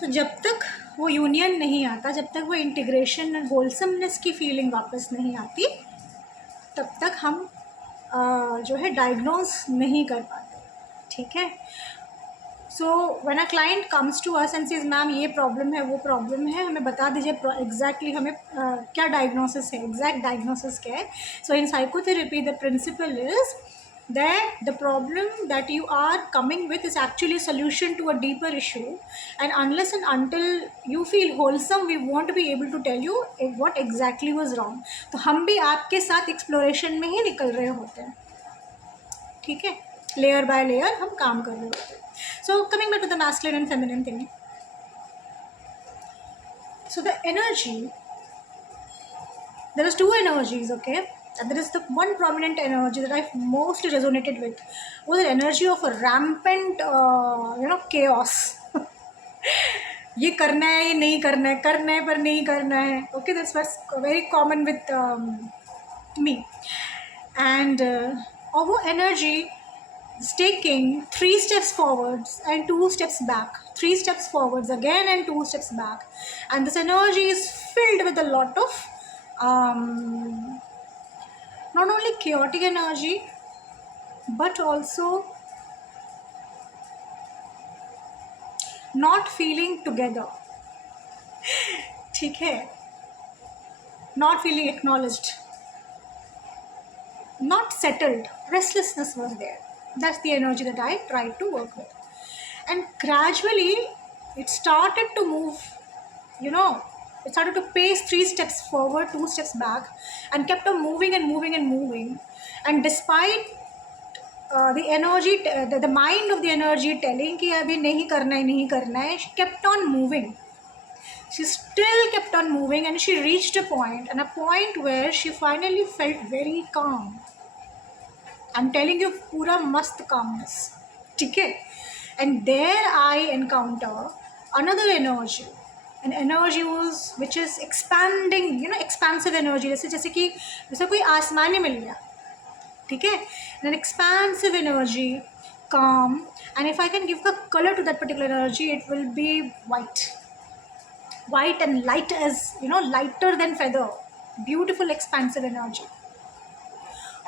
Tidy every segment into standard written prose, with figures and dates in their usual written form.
तो जब तक वो यूनियन नहीं आता, जब तक वो इंटीग्रेशन एंड होलसमनेस की फीलिंग वापस नहीं आती, तब तक हम जो है डायग्नोज नहीं कर पाते, ठीक है। So when a client comes to us and says ma'am ये प्रॉब्लम है, वो प्रॉब्लम है, हमें बता दीजिए एग्जैक्टली हमें क्या डायग्नोसिस है, एग्जैक्ट डायग्नोसिस क्या है। So in psychotherapy the principle is that the problem that you are coming with is actually a solution to a deeper issue, and unless and until you feel wholesome we won't be able to tell you what exactly was wrong. तो हम भी आपके साथ एक्सप्लोरेशन में ही निकल रहे होते हैं, ठीक है, लेयर बाय लेयर हम काम कर रहे होते हैं. So coming back to the masculine and feminine thing. So the energy, there is two energies, okay. And there is the one prominent energy that I've mostly resonated with was the energy of a rampant chaos. ये करना है, ये नहीं करना है, करना है पर नहीं करना है. Okay, that's very common with me. And our energy is taking 3 steps forwards and 2 steps back. 3 steps forwards again and 2 steps back. And this energy is filled with a lot of not only chaotic energy but also not feeling together, ठीक है, not feeling acknowledged, not settled, restlessness was there. That's the energy that I tried to work with. And gradually it started to move, it started to pace 3 steps forward, 2 steps back, and kept on moving and moving and moving. And despite the energy, the mind of the energy telling कि अभी नहीं करना है, नहीं करना है, she kept on moving. She still kept on moving, and she reached a point where she finally felt very calm. I'm telling you, पूरा मस्त calmness, ठीक है. And there I encounter another energy. An energy which is expanding, expansive energy. जैसे कोई आसमान ही मिल गया, ठीक है. An expansive energy, calm, and if I can give the color to that particular energy, it will be white and light as, lighter than feather. Beautiful expansive energy.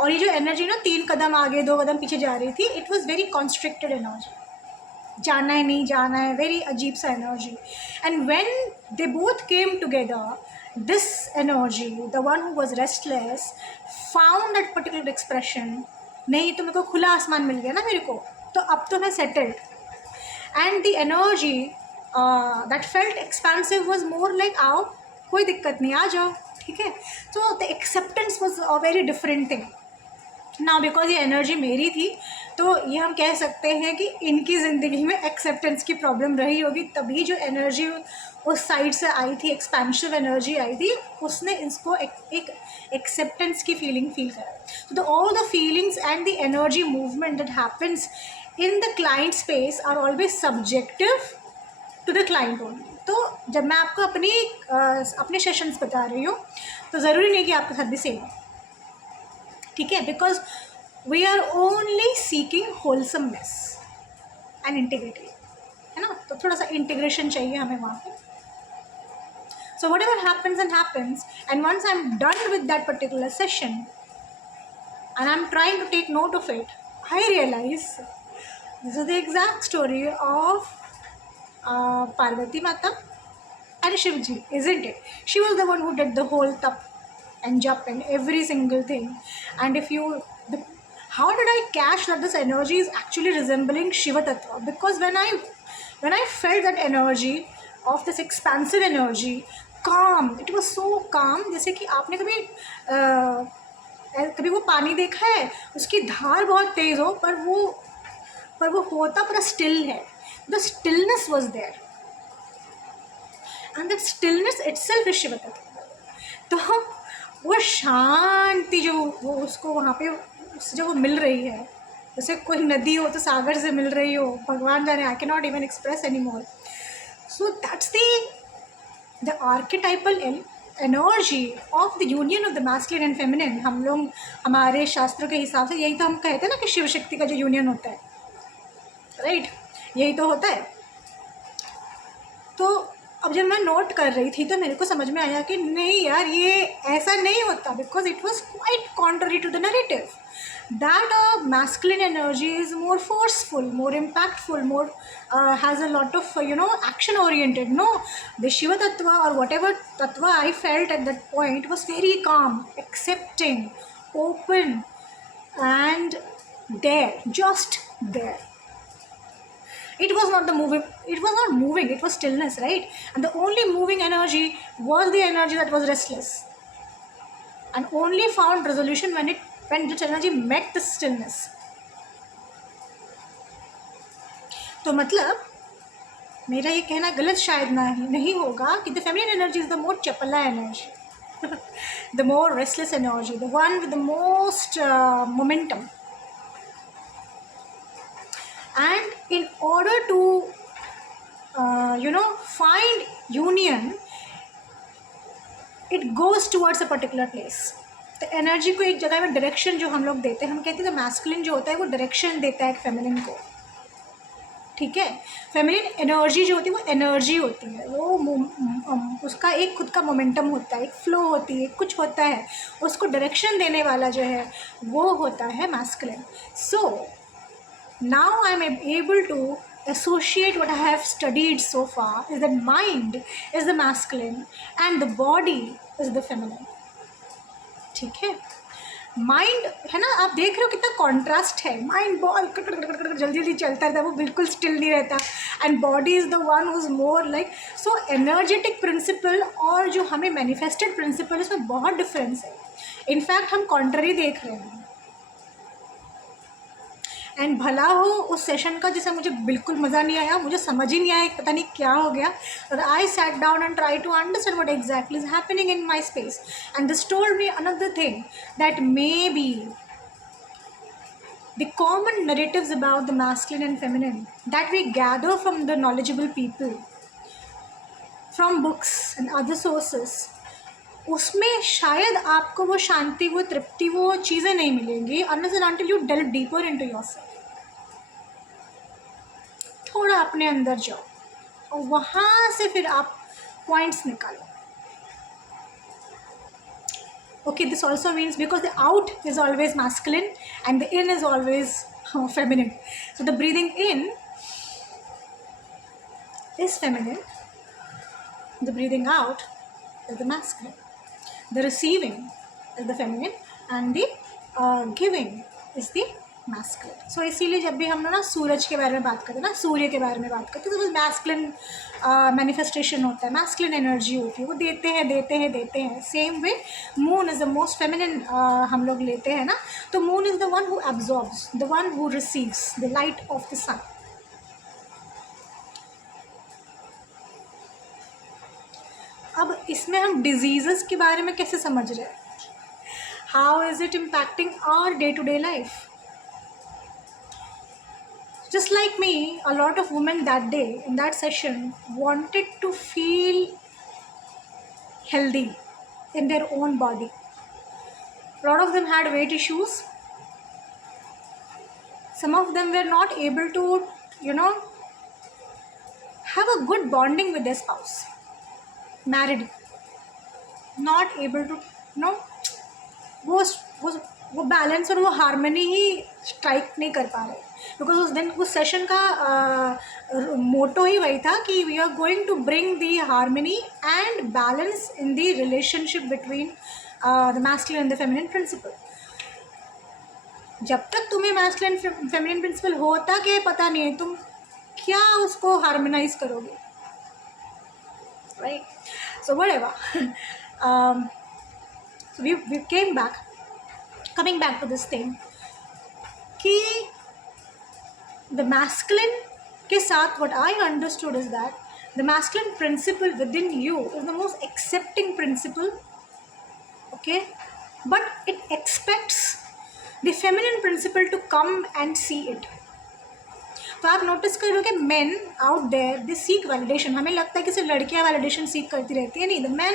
और ये जो एनर्जी 3 कदम आगे 2 कदम पीछे जा रही थी, it was very constricted energy. जाना है, नहीं जाना है, वेरी अजीब सा energy. And when they both came together, this energy, the one who was restless, found that particular expression. नहीं तो मेरे को खुला आसमान मिल गया ना मेरे को, तो अब तो मैं settled. And the energy that felt expensive was more like आओ, कोई दिक्कत नहीं, आ जाओ, ठीक है. So the acceptance was a very different thing. ना बिकॉज ये एनर्जी मेरी थी, तो ये हम कह सकते हैं कि इनकी ज़िंदगी में एक्सेप्टेंस की प्रॉब्लम रही होगी, तभी जो एनर्जी उस साइड से आई थी, एक्सपेंसिव एनर्जी आई थी, उसने इसको एक एक्सेप्टेंस की फील करा. तो the all the feelings and the energy movement that happens in the client space are always subjective to the client only. तो जब मैं आपको अपने सेशंस बता रही हूँ, तो ज़रूरी नहीं कि आपके साथ भी सेम हो, ठीक है. Because we are only seeking wholesomeness and integrity, है ना. तो थोड़ा सा इंटीग्रेशन चाहिए हमें वहाँ पे. So whatever happens and happens, and once I am done with that particular session and I am trying to take note of it, I realise this is the exact story of Parvati Mata and Shivji, isn't it? She was the one who did the whole tap and jap and every single thing. And how did I catch that this energy is actually resembling Shiva Tattva? Because when I felt that energy of this expansive energy, calm, it was so calm. जैसे कि आपने कभी वो पानी देखा है, उसकी धार बहुत तेज़ हो, पर वो होता पूरा स्टिल है. The stillness was there, and that stillness itself is Shiva Tattva. तो वो शांति जो वो उसको वहाँ पे जो वो मिल रही है, जैसे कोई नदी हो तो सागर से मिल रही हो, भगवान जाने, I cannot even express anymore. So that's the archetypal energy of the union of the masculine and feminine. हम लोग हमारे शास्त्रों के हिसाब से यही तो हम कहते हैं ना कि शिव शक्ति का जो यूनियन होता है, राइट, यही तो होता है. तो अब जब मैं नोट कर रही थी तो मेरे को समझ में आया कि नहीं यार, ये ऐसा नहीं होता, because it was quite contrary to the narrative that masculine energy is more forceful, more impactful, more has a lot of action oriented. No, the Shiva tattva or whatever tattva I felt at that point was very calm, accepting, open, and there, just there. It was not moving, it was stillness, right? And the only moving energy was the energy that was restless, and only found resolution when this energy met the stillness. तो मतलब मेरा ये कहना गलत शायद नहीं होगा कि the feminine energy is the more चपला energy, the more restless energy, the one with the most momentum. And in order to find union, it goes towards a particular place. तो एनर्जी को एक जगह में डायरेक्शन जो हम लोग देते हैं, हम कहते हैं तो मैस्कुलिन जो होता है वो डायरेक्शन देता है एक फेमिनिन को, ठीक है. फेमिनिन एनर्जी जो होती है वो एनर्जी होती है, वो उसका एक खुद का मोमेंटम होता है, एक फ्लो होती है, कुछ होता है, उसको डायरेक्शन देने वाला जो है वो होता है मैस्कुलिन. सो now I am able to associate what I have studied so far is that mind is the masculine and the body is the feminine. ठीक है, माइंड है ना, आप देख रहे हो कितना कॉन्ट्रास्ट है. माइंड बहुत जल्दी जल्दी चलता रहता है, वो बिल्कुल स्टिल नहीं रहता. And body is the one who is more like so energetic principle, और जो हमें मैनिफेस्टेड प्रिंसिपल, इसमें बहुत डिफरेंस है. इनफैक्ट हम कॉन्ट्ररी देख रहे हैं. एंड भला हो उस सेशन का जिसे मुझे बिल्कुल मज़ा नहीं आया, मुझे समझ ही नहीं आया, पता नहीं क्या हो गया. और I sat down and try to understand what exactly is happening in my space. And this told me another thing that may be the common narratives about the masculine and feminine that we gather from the knowledgeable people, from books and other sources, उसमें शायद आपको वो शांति, वो तृप्ति, वो चीज़ें नहीं मिलेंगी unless and until you delve deeper into yourself. थोड़ा अपने अंदर जाओ और वहाँ से फिर आप पॉइंट्स निकालो. Okay, this also means because the out is always masculine and the in is always feminine. So the breathing in is feminine, the breathing out is the masculine, the receiving is the feminine, and the giving is the masculine. So इसीलिए जब भी हम लोग ना सूरज के बारे में बात करते हैं ना, सूर्य के बारे में बात करते हैं, तो वो मैस्कुलिन मैनिफेस्टेशन होता है, मैस्कुलिन एनर्जी होती है, वो देते हैं. Same way moon is the most feminine हम लोग लेते हैं ना, तो moon is the one who absorbs, the one who receives the light of the sun. अब इसमें हम डिजीज़ के बारे में कैसे समझ रहे हैं? How is it impacting our day to day life? Just like me, a lot of women that day in that session wanted to feel healthy in their own body. A lot of them had weight issues. Some of them were not able to, have a good bonding with their spouse. Married. Not able to, वो बैलेंस और वो हारमोनी ही स्ट्राइक नहीं कर पा रहे. बिकॉज उस दिन उस सेशन का मोटो ही वही था कि we are going to bring the harmony and balance in the relationship between the masculine and the feminine principle. जब तक तुम्हें मैस्कुलिन फेमिनिन प्रिंसिपल होता क्या पता नहीं है, तुम क्या उसको हारमोनाइज करोगे, right? So whatever, so we came back, coming back to this thing कि the masculine के साथ what I understood is that the masculine principle within you is the most accepting principle, okay, but it expects the feminine principle to come and see it. तो आप नोटिस करोगे men out there they seek validation. हमें लगता है कि सिर्फ लड़कियाँ validation seek करती रहती है, नहीं, the men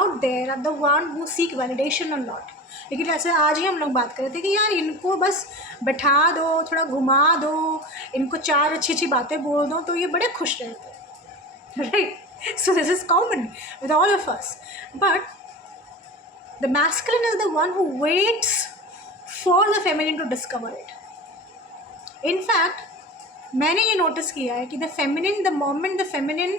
out there are the one who seek validation a lot. लेकिन ऐसे आज ही हम लोग बात कर रहे थे कि यार इनको बस बैठा दो, थोड़ा घुमा दो, इनको चार अच्छी अच्छी बातें बोल दो तो ये बड़े खुश रहते हैं. right? So this is common with all of us. But the masculine is the one who waits for the feminine to discover it. In fact, मैंने ये नोटिस किया है कि the feminine, the moment the feminine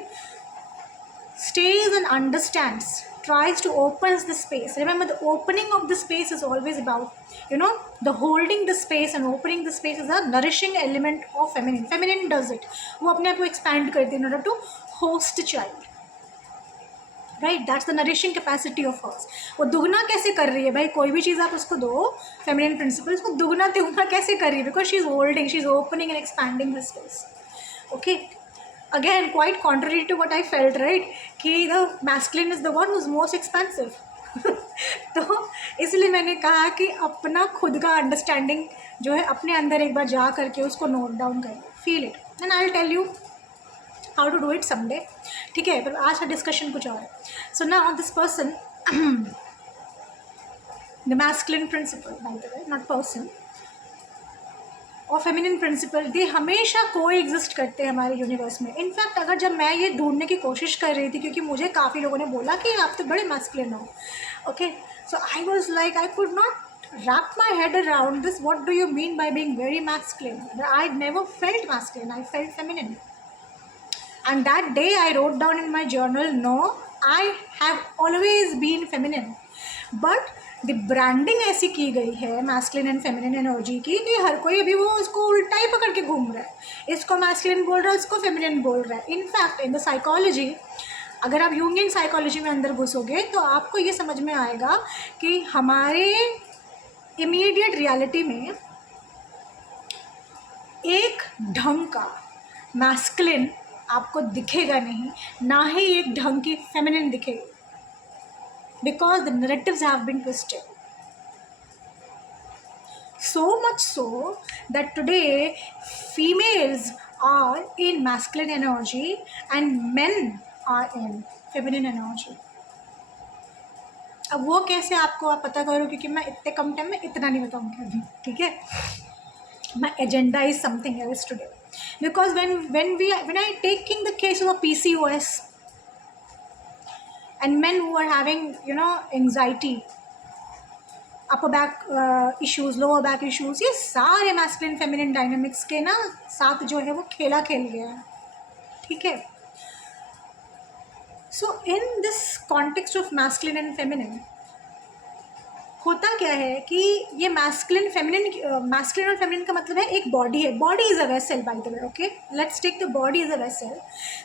stays and understands, tries to open the space. Remember, the opening of the space is always about, the holding the space and opening the space is a nourishing element of feminine. Feminine does it. वो अपने आप को expand करती है in order to host a child. Right, that's the nourishing capacity of hers. वो दुगना कैसे कर रही है भाई, कोई भी चीज़ आप उसको दो, फेमिनिन प्रिंसिपल, उसको दुगना तिगुना कैसे कर रही है, because she is holding, she is opening and expanding the space. Okay, again quite contrary to what I felt, right, कि the masculine is the one who is most expensive. तो इसलिए मैंने कहा कि अपना खुद का अंडरस्टैंडिंग जो है अपने अंदर एक बार जा करके उसको नोट डाउन करें, feel it, and I will tell you how to do it someday. ठीक है, पर आज का डिस्कशन कुछ और है. So now this person, the masculine principle, by the way, not person, और फेमिनिन प्रिंसिपल, दे हमेशा कोई एग्जिस्ट करते हैं हमारे यूनिवर्स में. इनफैक्ट अगर जब मैं ये ढूंढने की कोशिश कर रही थी, क्योंकि मुझे काफ़ी लोगों ने बोला कि आप तो बड़े मैस्कुलिन हो, ओके, सो I was like, I could not wrap my head around this. What do you mean by being very masculine? I never felt masculine, I felt feminine. And that day I wrote down in my journal, no, I have always been feminine. But the branding ऐसी की गई है masculine and feminine energy की कि हर कोई अभी वो उसको उल्टा ही पकड़ के घूम रहा है. इसको masculine बोल रहा है, इसको feminine बोल रहा है. In fact, in the psychology, अगर आप यूंगियन साइकोलॉजी में अंदर घुसोगे तो आपको ये समझ में आएगा कि हमारे इमीडिएट रियलिटी में एक ढंग का मैस्कुलिन आपको दिखेगा नहीं, ना ही एक ढंग की फेमिनिन दिखेगी, because the narratives have been twisted. So much so that today females are in masculine energy and men are in feminine energy. अब वो कैसे आपको आप पता करो, क्योंकि मैं इतने कम टाइम में इतना नहीं बताऊँगी अभी, ठीक है. My agenda is something else today, because when I taking the case of a PCOS and men who are having anxiety, upper back issues, lower back issues, ये सारे masculine feminine dynamics के ना साथ जो है वो खेला खेल गया है, ठीक है. So in this context of masculine and feminine, होता क्या है कि ये masculine और feminine का मतलब है एक body है. Body is a vessel, by the way, okay? Let's take the body as a vessel.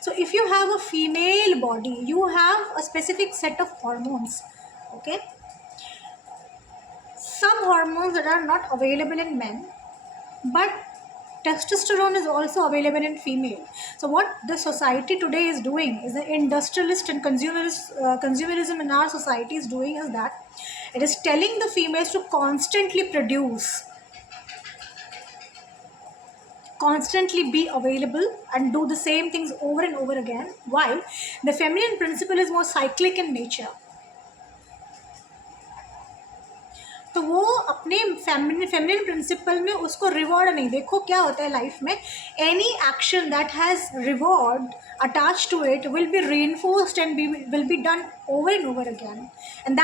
So if you have a female body, you have a specific set of hormones, okay? Some hormones that are not available in men, but testosterone is also available in female. So what the society today is doing is the industrialist and consumerism in our society is doing is that it is telling the females to constantly produce, constantly be available and do the same things over and over again, while the feminine principle is more cyclic in nature. तो वो अपने feminine principle में उसको रिवॉर्ड नहीं. देखो क्या होता है लाइफ में, any action that has reward attach to it will be reinforced and will be done over and over again, and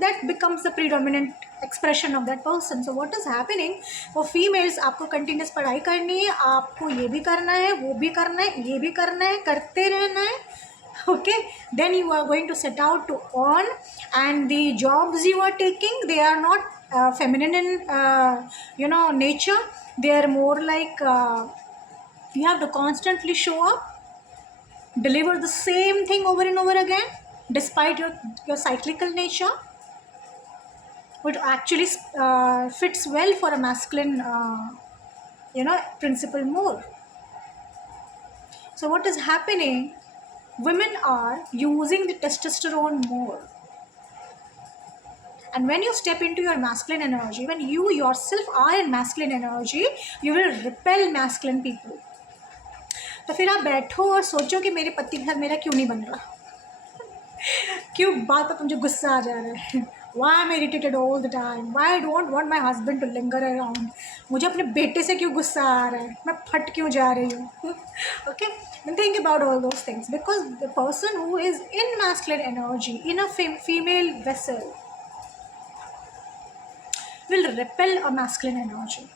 that becomes the predominant expression of that person. So what is happening for females, आपको continuous पढ़ाई करनी है, आपको ये भी करना है, वो भी करना है, ये भी करना है, करते रहना है, okay, then you are going to set out to earn, and the jobs you are taking, they are not feminine in nature. They are more like you have to constantly show up, deliver the same thing over and over again despite your cyclical nature, which actually fits well for a masculine principle more. So what is happening, women are using the testosterone more, and when you step into your masculine energy, when you yourself are in masculine energy, you will repel masculine people. तो फिर आप बैठो और सोचो कि मेरे पति के साथ मेरा क्यों नहीं बन रहा, क्यों बात पर मुझे गुस्सा आ जा रहा है, why am I irritated all the time, why I don't want my husband to linger around, मुझे अपने बेटे से क्यों गुस्सा आ रहा है, मैं फट क्यों जा रही हूँ. Okay, And think about all those things, because the person who is in masculine energy in a female vessel will repel a masculine energy.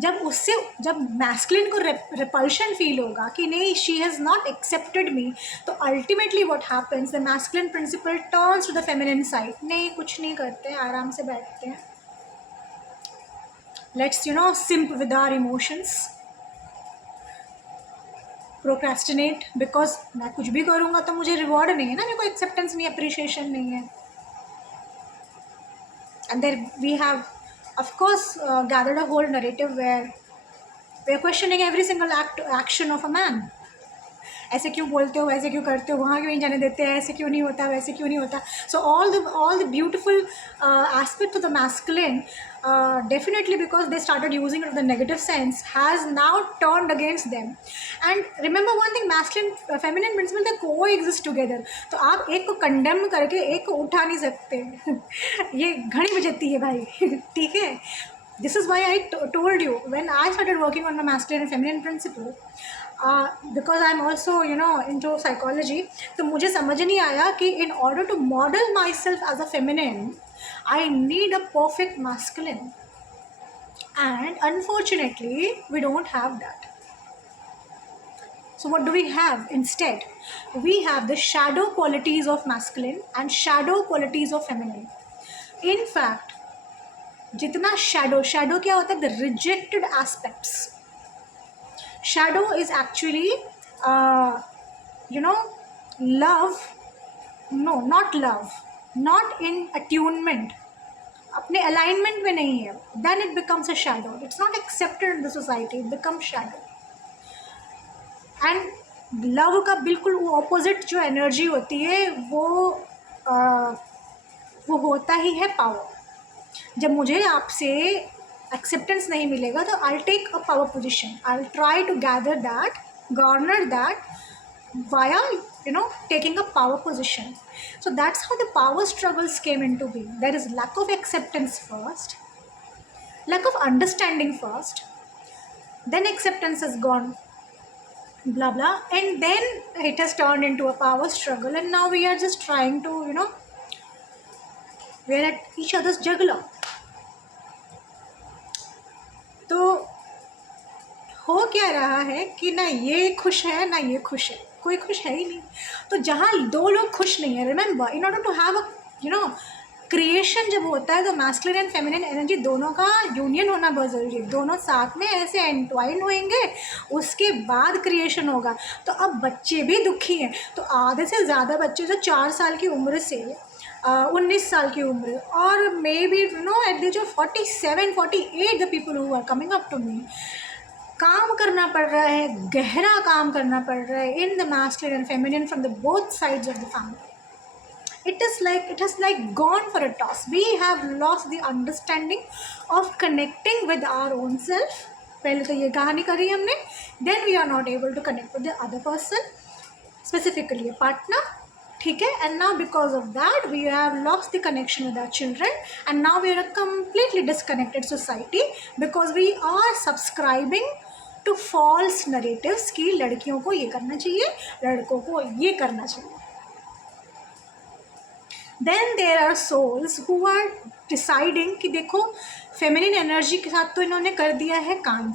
जब मैस्कुलिन को रिपल्शन फील होगा कि नहीं, she has not accepted me, तो ultimately what happens, the masculine principle turns to the feminine side. नहीं, कुछ नहीं करते हैं, आराम से बैठते हैं. Let's simp with our emotions, procrastinate, because मैं कुछ भी करूँगा तो मुझे रिवॉर्ड नहीं है ना, मेरे को एक्सेप्टेंस नहीं, अप्रिशिएशन नहीं है. And there we have of course gathered a whole narrative where we are questioning every single action of a man. ऐसे क्यों बोलते हो, ऐसे क्यों करते हो, वहाँ क्यों नहीं जाने देते हैं, ऐसे क्यों नहीं होता, वैसे क्यों नहीं होता. सो all the beautiful aspect of the masculine, definitely because they started using it in the negative sense, has now turned against them. And remember one thing, masculine feminine principle, they coexist together. तो आप एक को condemn करके एक को उठा नहीं सकते. ये घड़ी बजती है भाई. ठीक है. This is why I told you when I started working on my masculine and feminine principle, because I'm also into psychology, तो मुझे समझ नहीं आया कि in order to model myself as a feminine, I need a perfect masculine, and unfortunately we don't have that. So what do we have instead? We have the shadow qualities of masculine and shadow qualities of feminine. In fact, जितना shadow क्या होता है, the rejected aspects. Shadow is actually love, no, not love, not in attunement, अपने alignment में नहीं है, then it becomes a shadow. It's not accepted in the society, it becomes shadow. And love का बिल्कुल opposite जो energy होती है वो होता ही है power. जब मुझे आपसे एक्सेप्टेंस नहीं मिलेगा तो I take a power position, I will try to gather that, garner that via taking a power position. So that's how the power struggles came into being. There is lack of acceptance first, lack of understanding first, then acceptance is gone, blah blah, and then it has turned into a power struggle, and now we are just trying to we're at each other's juggler. तो हो क्या रहा है कि ना ये खुश है ना ये खुश है, कोई खुश है ही नहीं. तो जहाँ दो लोग खुश नहीं है, remember, in order to have a creation जब होता है तो मैस्कुलिन एंड फेमिनिन एनर्जी दोनों का यूनियन होना बहुत ज़रूरी है. दोनों साथ में ऐसे एंटवाइन होंगे, उसके बाद क्रिएशन होगा. तो अब बच्चे भी दुखी हैं, तो आधे से ज़्यादा बच्चे जो 4 साल की उम्र से 19 साल की उम्र, और may be at the age of 47-48 the people who are coming up to me, काम करना पड़ रहा है, गहरा काम करना पड़ रहा है in the masculine and feminine from the both sides of the family. It has like gone for a toss. We have lost the understanding of connecting with our own self. पहले तो ये कहानी करी हमने. Then we are not able to connect with the other person, specifically a partner. ठीक है. And now because of that we have lost the connection with our children, and now we are a completely disconnected society because we are subscribing to false narratives कि लड़कियों को ये करना चाहिए, लड़कों को ये करना चाहिए. Then there are souls who are deciding कि देखो फेमिनिन एनर्जी के साथ तो इन्होंने कर दिया है कांड,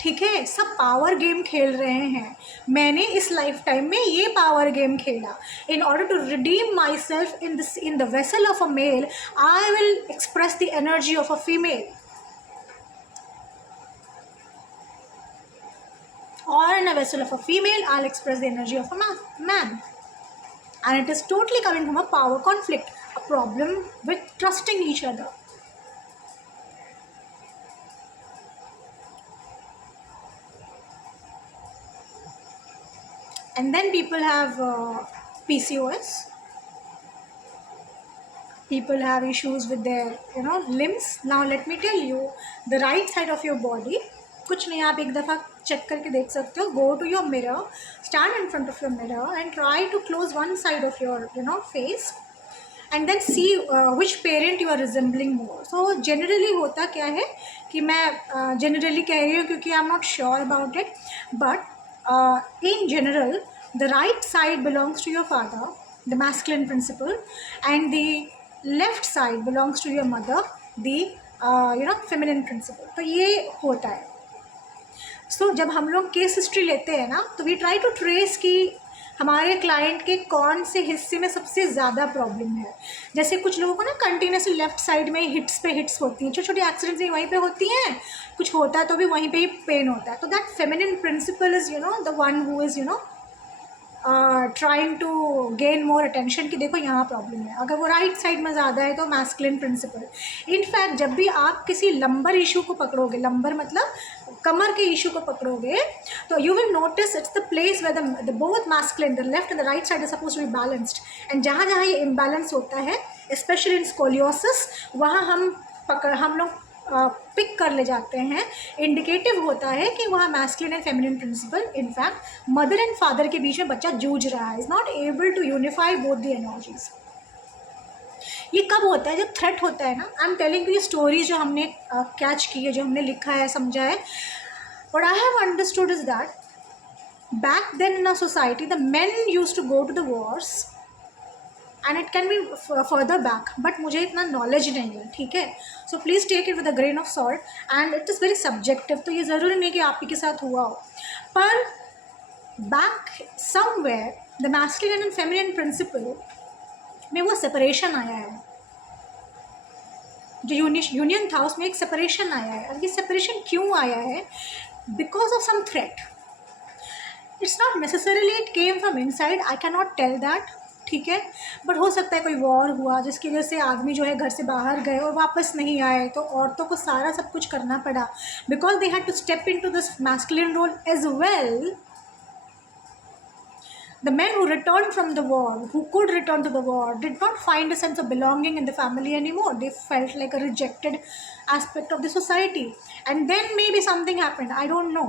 ठीक है, सब पावर गेम खेल रहे हैं. मैंने इस लाइफ टाइम में ये पावर गेम खेला. In order to redeem myself in the vessel of a male, I will express the energy of a female, or in a vessel of a female, I'll express the energy of a man. And it is totally coming from a power conflict, a problem with trusting each other. And then people have PCOS. People have issues with their limbs. Now let me tell you, the right side of your body, कुछ नहीं, आप एक दफ़ा चेक करके देख सकते हो. Go to your mirror, stand in front of your mirror and try to close one side of your face and then see which parent you are resembling more. So generally होता क्या है कि मैं जनरली कह रही हूँ क्योंकि I am not sure about it, but in general, the right side belongs to your father, the masculine principle, and the left side belongs to your mother, the feminine principle. तो ये होता है. सो जब हम लोग केस हिस्ट्री लेते हैं ना, तो वी ट्राई टू ट्रेस कि हमारे क्लाइंट के कौन से हिस्से में सबसे ज़्यादा प्रॉब्लम है. जैसे कुछ लोगों को ना कंटिन्यूसली लेफ्ट साइड में हिट्स पे हिट्स होती हैं, छोटी छोटी एक्सीडेंट्स भी वहीं पे होती हैं, कुछ होता है तो भी वहीं पे ही पेन होता है. तो that feminine principle is the one who is trying to gain more attention कि देखो यहाँ प्रॉब्लम है. अगर वो राइट साइड में ज़्यादा है तो मैस्कुलिन प्रिंसिपल. इनफैक्ट जब भी आप किसी लंबर इशू को पकड़ोगे, लंबर मतलब कमर के इशू को पकड़ोगे, तो you will notice it's the place where the both masculine, the left and the right side is suppose to be balanced. And जहाँ जहाँ ये इम्बैलेंस होता है, स्पेशली इन स्कोलियोसिस, वहाँ हम लोग पिक कर ले जाते हैं. इंडिकेटिव होता है कि वहाँ masculine and feminine principle, in fact mother and father के बीच में बच्चा जूझ रहा है, is not able to unify both the energies. ये कब होता है? जब थ्रेट होता है ना. आई एम टेलिंग यू ये स्टोरीज जो हमने कैच की है, जो हमने लिखा है, समझा है. What I have understood is that back then in a society the men used to go to the wars, and it can be further back, but मुझे इतना नॉलेज नहीं है, ठीक है. So please take it with a grain of salt, and it is very subjective. तो ये ज़रूरी नहीं कि आप ही के साथ हुआ हो, पर back somewhere the masculine and feminine principle में वो सेपरेशन आया है. जो यूनियन था उसमें एक सेपरेशन आया है. अब ये सेपरेशन क्यों आया है? Because of some threat. It's not necessarily it came from inside, I can not tell that, ठीक है. बट हो सकता है कोई वॉर हुआ जिसकी वजह से आदमी जो है घर से बाहर गए और वापस नहीं आए, तो औरतों को सारा सब कुछ करना पड़ा, because they had to step in to this masculine role as well. The men who returned from the war, who could return to the war, did not find a sense of belonging in the family anymore. They felt like a rejected aspect of the society. And then maybe something happened, I don't know.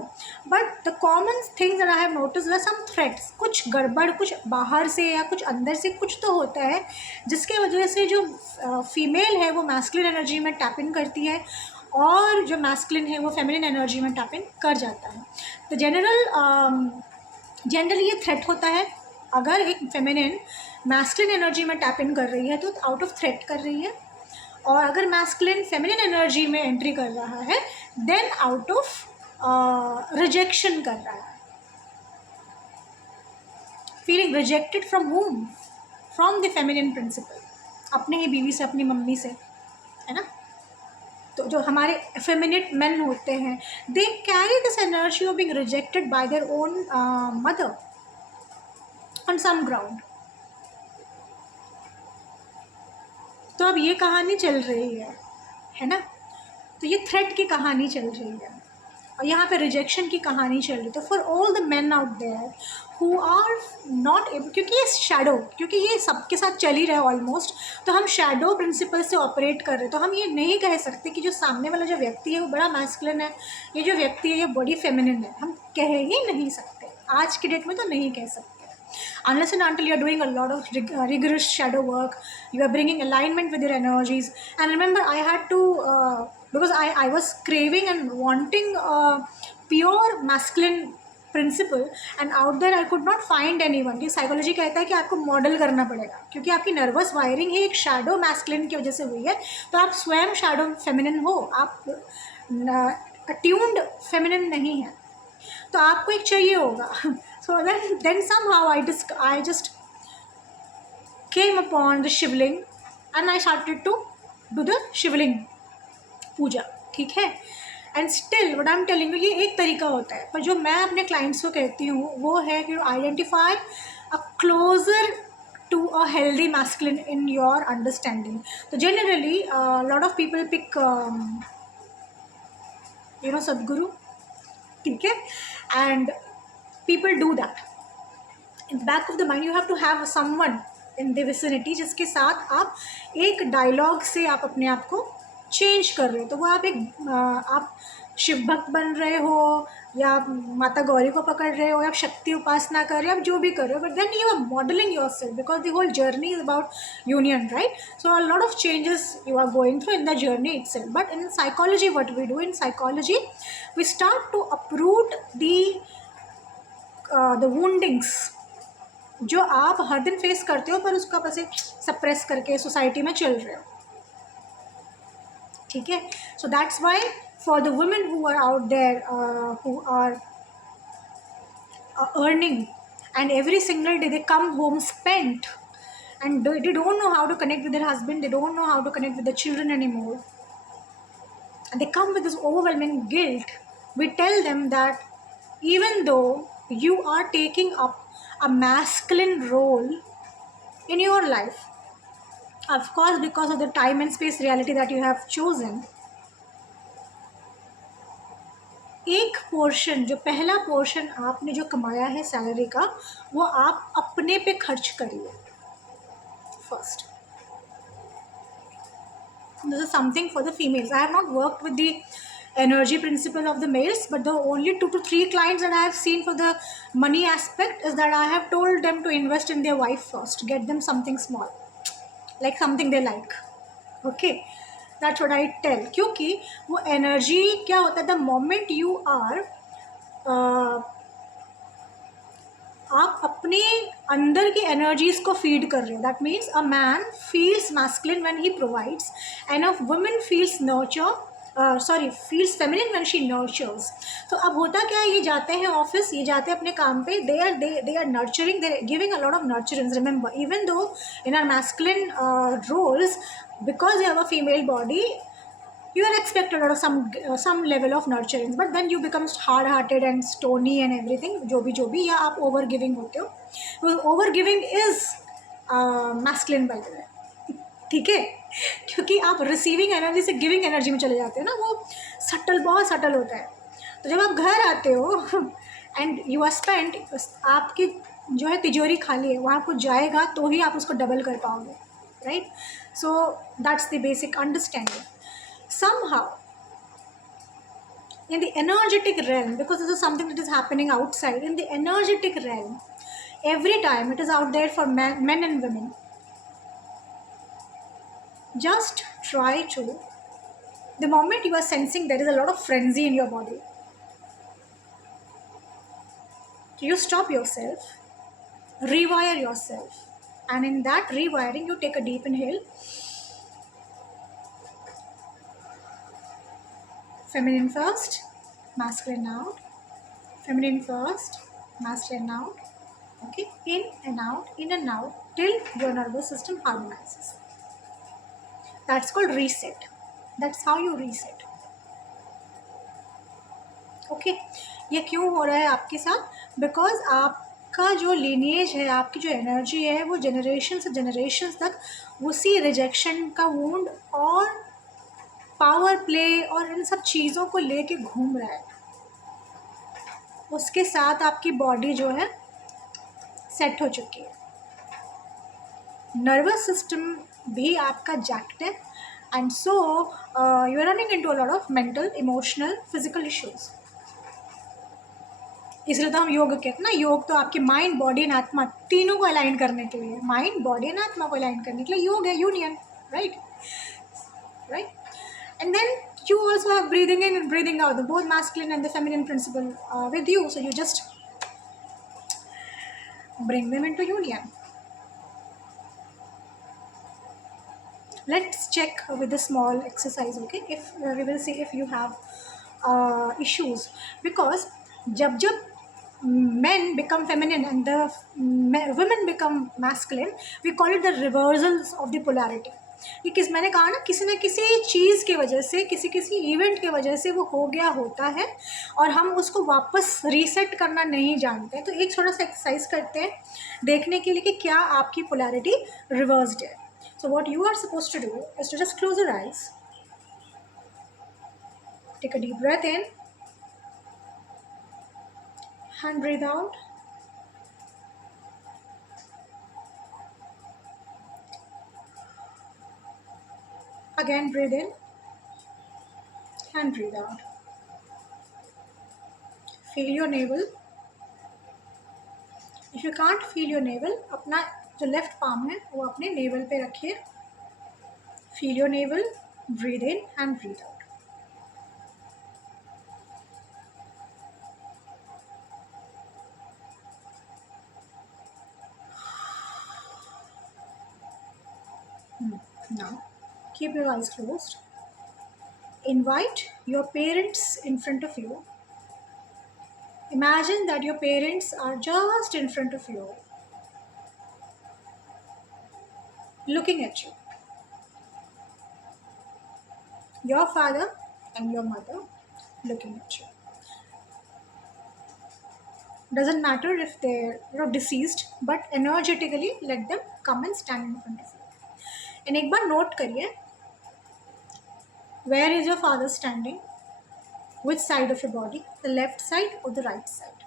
But the common things that I have noticed are some threats. कुछ गड़बड़, कुछ बाहर से या कुछ अंदर से कुछ तो होता है, जिसके वजह से जो फीमेल है वो मैस्कुलिन एनर्जी में टैप इन करती है, और जो मैस्कुलिन है वो फेमिनिन एनर्जी में टैप इन कर जाता है. तो जनरली ये थ्रेट होता है. अगर एक फेमिनिन मैस्कुलिन एनर्जी में टैप इन कर रही है तो आउट ऑफ थ्रेट कर रही है, और अगर मैस्कुलिन फेमिनिन एनर्जी में एंट्री कर रहा है देन आउट ऑफ रिजेक्शन कर रहा है. Feeling rejected from whom? From the feminine principle. अपने ही बीवी से, अपनी मम्मी से, है ना. तो जो हमारे फेमिनिट मेन होते हैं, they carry this energy of being rejected by their own mother on some ground. तो अब ये कहानी चल रही है ना. तो ये थ्रेट की कहानी चल रही है, और यहाँ पे रिजेक्शन की कहानी चल रही है. तो for all the men out there who are not able, क्योंकि ये शैडो, क्योंकि ये सबके साथ चल ही रहा है ऑलमोस्ट, तो हम शैडो प्रिंसिपल से ऑपरेट कर रहे हैं. तो हम ये नहीं कह सकते कि जो सामने वाला जो व्यक्ति है वो बड़ा मैस्कुलिन है, ये जो व्यक्ति है ये बड़ी फेमिनिन है. हम कह ही नहीं सकते, आज के डेट में तो नहीं कह सकते. Unless and until you are doing a lot of rigorous shadow work, you are bringing alignment with your energies. And remember, I had to because I was craving and wanting pure masculine principle, and out there I could not find anyone. ये साइकोलॉजी कहता है कि आपको मॉडल करना पड़ेगा, क्योंकि आपकी nervous wiring ही एक शैडो मैस्कुलिन की वजह से हुई है. तो आप स्वयं शैडो फेमिनिन हो, आप अट्यून्ड फेमिनिन नहीं है, तो आपको एक चाहिए होगा. So then somehow I just came upon the Shivling, and I started to do the शिवलिंग पूजा, ठीक है. And still what I am telling you, ये एक तरीका होता है, पर जो मैं अपने क्लाइंट्स को कहती हूँ वो है कि identify a closer to a healthy masculine in your understanding. तो generally lot of people pick Sadhguru, ठीक है, and people do that. In the back of the mind you have to have someone in the vicinity जिसके साथ आप एक डायलॉग से आप अपने आप को चेंज कर रहे हो. तो वो आप शिव भक्त बन रहे हो, या आप माता गौरी को पकड़ रहे हो, या आप शक्ति उपासना कर रहे हो, आप जो भी कर रहे हो, but then you are modelling yourself, because the whole journey is about union, right. So a lot of changes you are going through in the journey itself. But in psychology what we do, in psychology we start to uproot the the woundings जो आप हर दिन फेस करते हो पर उसको आप ऐसे सप्रेस करके सोसाइटी में चल रहे हो, ठीक है. So that's why for the women who are out there who are earning, and every single day they come home spent, and they don't know how to connect with their husband, they don't know how to connect with the children anymore, and they come with this overwhelming guilt. We tell them that even though you are taking up a masculine role in your life, of course because of the time and space reality that you have chosen, एक पोर्शन, जो पहला पोर्शन आपने जो कमाया है सैलरी का, वो आप अपने पे खर्च करिए first. This is something for the females. I have not worked with the energy principle of the males, but the only 2 to 3 clients that I have seen for the money aspect is that I have told them to invest in their wife first, get them something small, like something they like. Okay, that's what I tell. क्योंकि वो energy क्या होता है, the moment you are आप अपने अंदर की एनर्जीज को फीड कर रहे हो. That means a man feels masculine when he provides and a woman feels feels feminine when she nurtures. तो अब होता क्या है, ये जाते हैं ऑफिस, ये जाते हैं अपने काम पे, they are nurturing, they giving a lot of nurturance. Remember, even though in are masculine roles, because you have a female body, you are expected of some level of nurturing, but then you become hard hearted and stony and everything, जो भी या आप over giving होते हो. over giving is masculine by the way, ठीक है, क्योंकि आप रिसीविंग एनर्जी से गिविंग एनर्जी में चले जाते हो ना, वो सटल, बहुत सटल होता है. तो जब आप घर आते हो एंड यू आर स्पेंड, आपकी जो है तिजोरी खाली है, वहाँ कुछ जाएगा तो ही आप उसको डबल कर पाओगे, right. So that's the basic understanding. Somehow in the energetic realm, because this is something that is happening outside, in the energetic realm, every time it is out there for men and women, just try to, the moment you are sensing there is a lot of frenzy in your body, you stop yourself, rewire yourself, and in that rewiring you take a deep inhale, feminine first, masculine out, feminine first, masculine out. Okay, in and out, till your nervous system harmonizes. That's called reset. That's how you reset. Okay, ये क्यों हो रहा है आपके साथ? बिकॉज आपका जो lineage है, आपकी जो एनर्जी है, वो जनरेशन से जनरेशन तक उसी रिजेक्शन का वुंड और पावर प्ले और इन सब चीज़ों को लेके घूम रहा है. उसके साथ आपकी बॉडी जो है सेट हो चुकी है, नर्वस सिस्टम भी आपका जैक्ट है, and so you are running into a lot of mental, emotional, physical issues. इसलिए तो हम योग कहते हैं ना, योग तो आपके माइंड, बॉडी एंड आत्मा तीनों को अलाइन करने के लिए, माइंड, बॉडी एंड आत्मा को अलाइन करने के लिए योग है, union, right. And then you also have breathing in and breathing out, the both masculine and the feminine principle with you, so you just bring them into union. Let's check with a small exercise, okay? If we will see if you have issues, because jab men become feminine and the women become masculine, we call it the reversals of the polarity. ये मैंने कहा ना, किसी न किसी चीज़ के वजह से, किसी इवेंट के वजह से वो हो गया होता है और हम उसको वापस रीसेट करना नहीं जानते हैं. तो एक छोटा सा एक्सरसाइज करते हैं देखने के लिए कि क्या आपकी पोलैरिटी रिवर्स्ड है. So what you are suppose to do is to just close your eyes, take a deep breath in and breathe out. Again breathe in and breathe out. Feel your navel. If you can't feel your navel, अपना जो left palm है वो अपने नेवल पे रखिए. Feel your navel, breathe in and breathe out. Now, keep your eyes closed. Invite your parents in front of you. Imagine that your parents are just in front of you, looking at you. Your father and your mother looking at you. Doesn't matter if they're deceased, but energetically let them come and stand in front of you. And एक बार note करिए, where is your father standing? Which side of your body? The left side or the right side?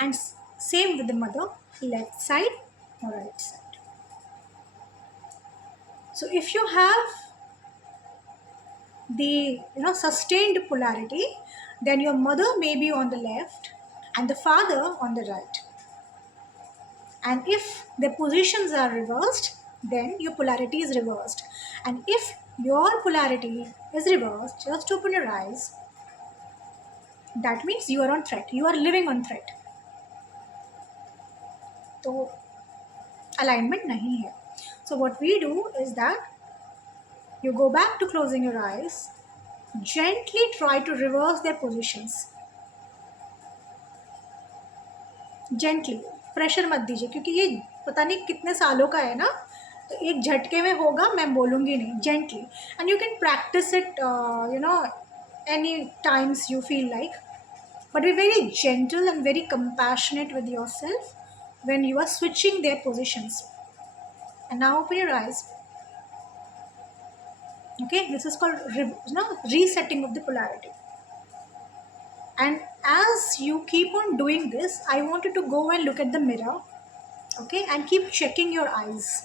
And same with the mother, left side or right side. So if you have the sustained polarity, then your mother may be on the left and the father on the right. And if the positions are reversed, then your polarity is reversed. And if your polarity is reversed, just open your eyes. That means you are on threat. You are living on threat. So alignment nahi hai. So what we do is that you go back to closing your eyes, gently try to reverse their positions. Gently, pressure मत दीजिए, क्योंकि ये पता नहीं कितने सालों का है ना, तो एक झटके में होगा, मैं बोलूँगी नहीं. Gently, and you can practice it any times you feel like, but be very gentle and very compassionate with yourself when you are switching their positions. And now open your eyes. Okay, this is called resetting of the polarity. And as you keep on doing this, I want you to go and look at the mirror, okay, and keep checking your eyes.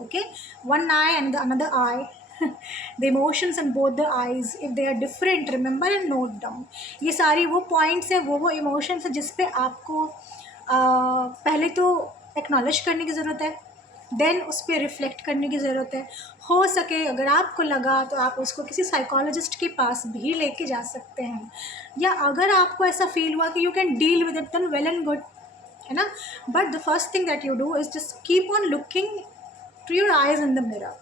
Okay, one eye and the another eye, the emotions in both the eyes, if they are different, remember and note down. ये सारी वो points है, वो emotions है जिस पे आपको पहले तो acknowledge करने की ज़रूरत है, देन उस पर रिफ्लेक्ट करने की ज़रूरत है. हो सके अगर आपको लगा तो आप उसको किसी साइकोलॉजिस्ट के पास भी लेके जा सकते हैं, या अगर आपको ऐसा फील हुआ कि you can deal with it then well and good, है ना. But the first thing that you do is just keep on looking to your eyes in the mirror.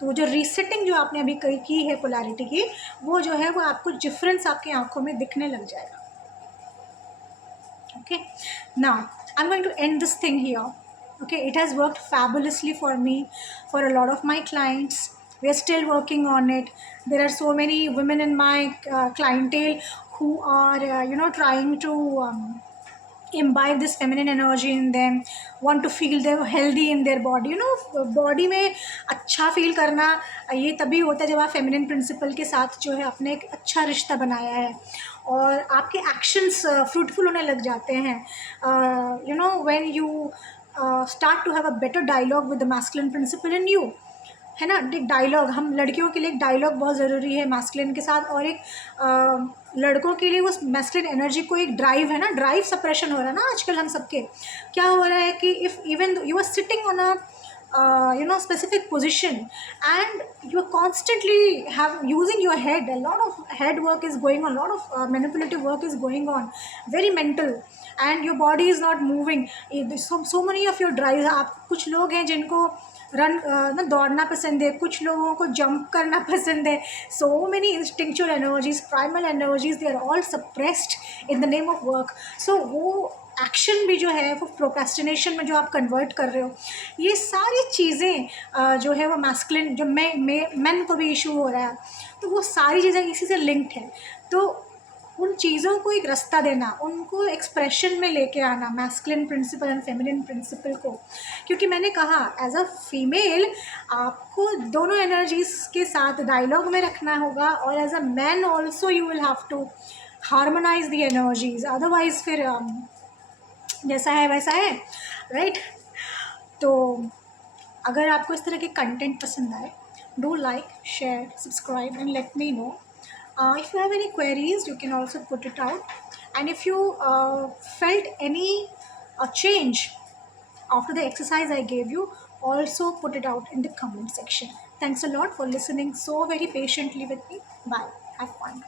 तो जो रीसेटिंग जो आपने अभी की है पोलैरिटी की, वो जो है वो आपको डिफरेंस आपकी आंखों में दिखने लग जाएगा. Okay, now I am going to end this thing here. Okay, it has worked fabulously for me, for a lot of my clients. We are still working on it. There are so many women in my clientele who are trying to imbibe this feminine energy in them, want to feel them healthy in their body. Body में अच्छा फील करना ये तभी होता है जब आप feminine principal के साथ जो है अपने एक अच्छा रिश्ता बनाया है और आपके एक्शंस फ्रूटफुल होने लग जाते हैं. When you start to have a better dialogue with the masculine principle in you, है ना. एक डायलॉग, हम लड़कियों के लिए एक डायलॉग बहुत ज़रूरी है मैस्कुलिन के साथ, और एक लड़कों के लिए वो मैस्कुलिन एनर्जी को एक ड्राइव है ना. ड्राइव सप्रेशन हो रहा है ना आजकल हम सबके. क्या हो रहा है कि if even you are sitting on a specific position and you are constantly using your head, a lot of head work is going on, a lot of manipulative work is going on, very mental, and your body is not moving. So many of your drives, आप कुछ लोग हैं जिनको रन दौड़ना पसंद है, कुछ लोगों को जंप करना पसंद है. So many instinctual energies, primal energies, they are all suppressed in the name of work. So वो एक्शन भी जो है वो प्रोक्रेस्टिनेशन में जो आप कन्वर्ट कर रहे हो, ये सारी चीज़ें जो है वो मैस्कुलिन, जो मेन को भी इशू हो रहा है, तो वो सारी चीज़ें इसी से लिंक्ड है. तो उन चीज़ों को एक रास्ता देना, उनको एक्सप्रेशन में लेके आना, masculine principle and feminine principle को. क्योंकि मैंने कहा एज अ फीमेल आपको दोनों एनर्जीज के साथ डायलॉग में रखना होगा, और as a man also you will have to harmonise the energies, otherwise फिर जैसा है वैसा है, राइट. तो अगर आपको इस तरह के कंटेंट पसंद आए, do like, share, subscribe and let me know. If you have any queries, you can also put it out. And if you felt any change after the exercise I gave you, also put it out in the comment section. Thanks a lot for listening so very patiently with me. Bye. Have fun.